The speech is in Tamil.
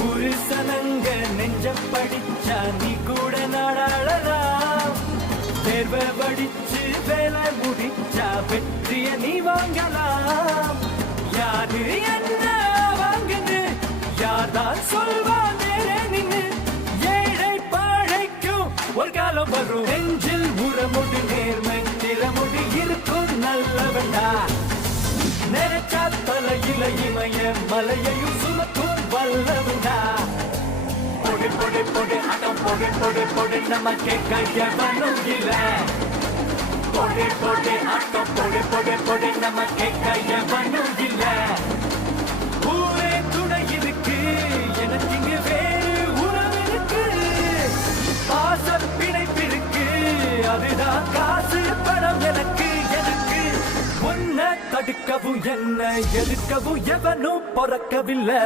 புருஷனங்க நெஞ்ச படிச்சா நீ கூட நாடாளலாம். தேர்வை படிச்சு வேலை முடிச்சா வெற்றிய நீ வாங்கலாம். யாரு என்ன வாங்குது யார்தான் சொல்வா நேரே நின்னு. ஏழை பாழைக்கும் ஒரு காலம் வரும். நெஞ்சில் உரமுடி நேர்மை திறமுடி இருக்கும் நல்லவண்டா. நினைச்சா தலையில இமய மலையையும் சுமக்கும் வல்லவண்டா. பொடி பொடி பொடி அடம் பொடி பொடி பொடி நமக்கு கையவனும் இல்ல. பொடி பொடி அடம் பொடி பொடி பொடி நமக்கு கையவனும் இல்ல. ஊரே துணை இருக்கு எனக்கு இங்கு வேறு உறவு இருக்கு. பாச பிணைப்பிருக்கு அதுதான் காசு பணம் எனக்கு எனக்கு. உன்னை தடுக்கவும் என்ன எதிர்க்கவும் எவனும் பிறக்கவில்லை.